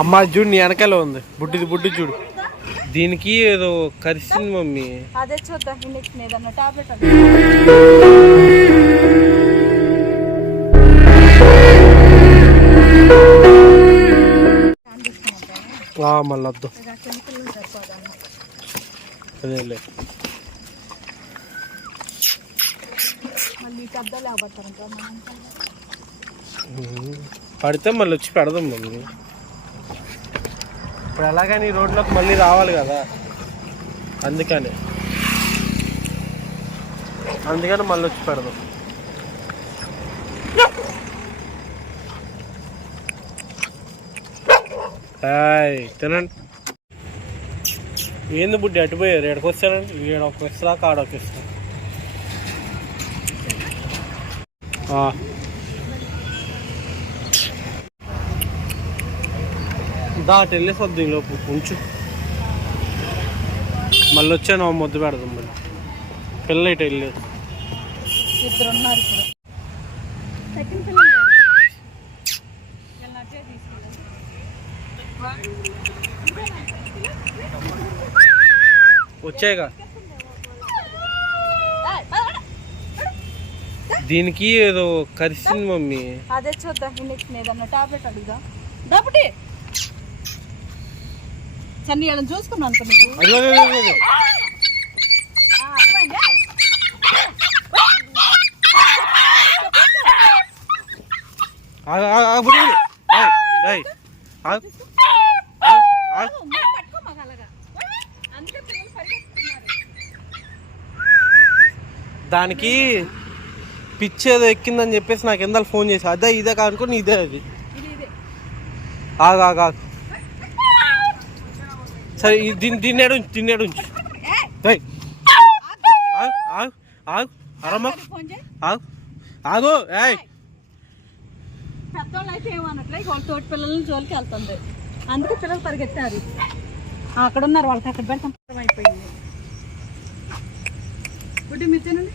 అమ్మ చూడు నీ వెనకాల ఉంది. బుడ్డిది బుడ్డి చూడు. దీనికి ఏదో కరిసింది మమ్మీ. అదే చూద్దాం ఇంజక్షన్ ఏదన్నా టాబ్లెట్ మళ్ళీ వద్దు. అదేలే. పడితే మళ్ళీ వచ్చి పెడదాం మమ్మీ. ఇప్పుడు ఎలాగని ఈ రోడ్లోకి మళ్ళీ రావాలి కదా. అందుకని. అందుకని మళ్ళీ వచ్చి పెడదాం. హాయ్ తినండి. ఏంది బుడ్డి అటుపోయారు ఎక్కడికి వచ్చారండి? ఈడ ఒక ఇస్తా కాడ ఒక ఇస్తా దా అటు వెళ్ళేసి వద్దు ఈ లోపు ఉంచు. మళ్ళీ వచ్చాను ముద్దు పెడదాం మళ్ళీ. పిల్ల ఇటు తీసుకెళ్ళు. వచ్చాయిగా. దీనికి ఏదో కరిసింది మమ్మీ. అదే చూద్దాం టాబ్లెట్ అడుగుదాం. సన్ని వీళ్ళని చూసుకున్నాను. దానికి పిచ్చి ఏదో ఎక్కిందని చెప్పేసి నాకు ఎందాలు ఫోన్ చేసి అదే ఇదే కానుకొని ఇదే అది ఆగు. సరే దీన్ని దీన్ని ఏడు ఉంచు దీన్ని ఏడు ఆగు ఆగు అరమ్మ. ఆగు, ఆగు ఏయ్. పెద్దవాళ్ళు అయితే ఏమన్నట్లే వాళ్ళ తోటి పిల్లల్ని జోలికి వెళ్తుంది. అందుకే పిల్లలు పరిగెత్తారు. అక్కడ ఉన్నారు వాళ్ళకి అక్కడ పెడతాం. అయిపోయింది. గుడ్డి మీరు తినండి.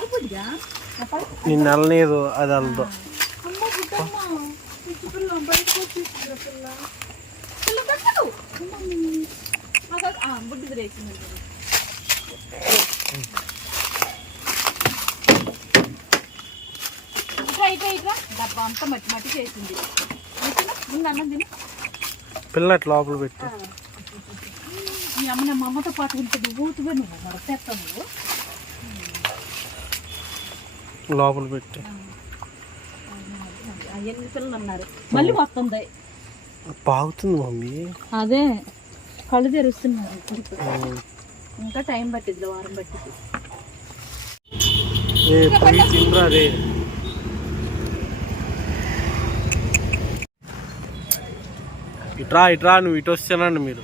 ఆ నిన్న నెలలేదు అది అల్దో అమ్మ డబ్బా అంతా మట్టి మట్టి చేసింది తిను, పిల్ల లోపల పెట్టి. మీ అమ్మ నా అమ్మతో పాటు ఉంటుంది ఊతుగా నువ్వు మరచేస్తావు లోపల పెట్టి. ఎన్ని పిల్లలు అన్నారు. మళ్ళీ వస్తుంది. పాగుతుంది మమ్మీ. అదే కళ్ళు తెరుస్తున్నారు. ఇంకా టైం పట్టిద్ది వారం పట్టిద్ది. ఏ పోయి తినరా రే. ఇట్రా ఇట్రా నువ్వు ఇటు వస్తానండి మీరు.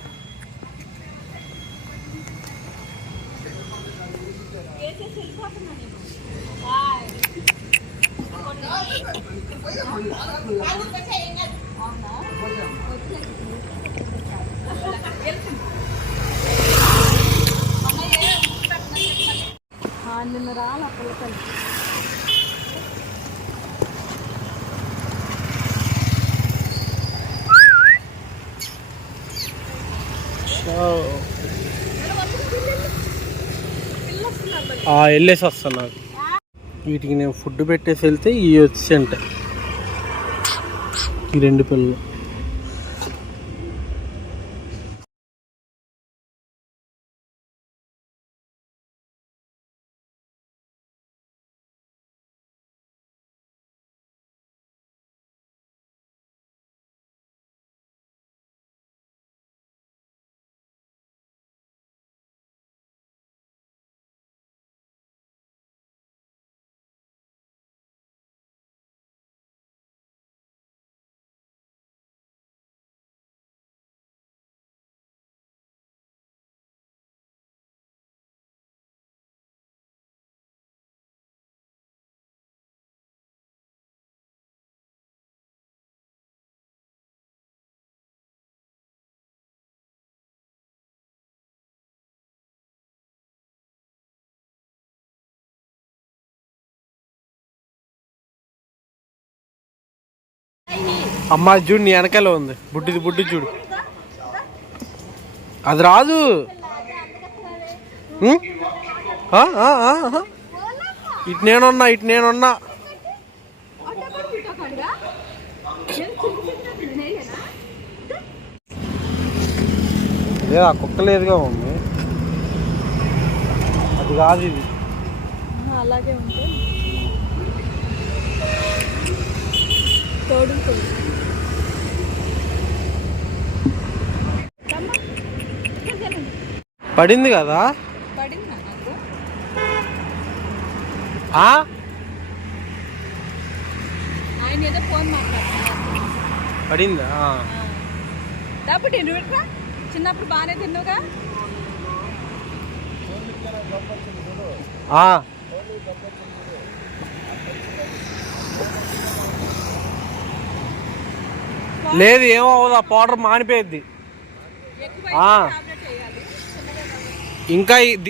నిన్న రాల పిల్లకలు Oh. వెళ్ళేసి వస్తాను నాకు. వీటికి నేను ఫుడ్ పెట్టేసి వెళ్తే ఈ వచ్చి అంటే. ఈ రెండు పిల్లలు. అమ్మా చూడు నీ వెనకాల ఉంది. బుడ్డిది బుడ్డి చూడు. అది రాదు? ఆ, ఆ, ఆ, ఆ. ఇటు నేనున్నా ఇటు నేనున్నా. లేదా కుక్క లేదుగా మమ్మీ. అది కాదు ఇది. అలాగే ఉంటే. తోడు తోడు. పడింది కదా? పడిందా చిన్నప్పుడు బాగానే తిన్నావుగా. లేదు ఏమో అవ్వదు ఆ పౌడర్ మానిపోయిద్ది ఎక్కువ ఆ. టాబ్లెట్ వేయాలి ఇంకా ఇది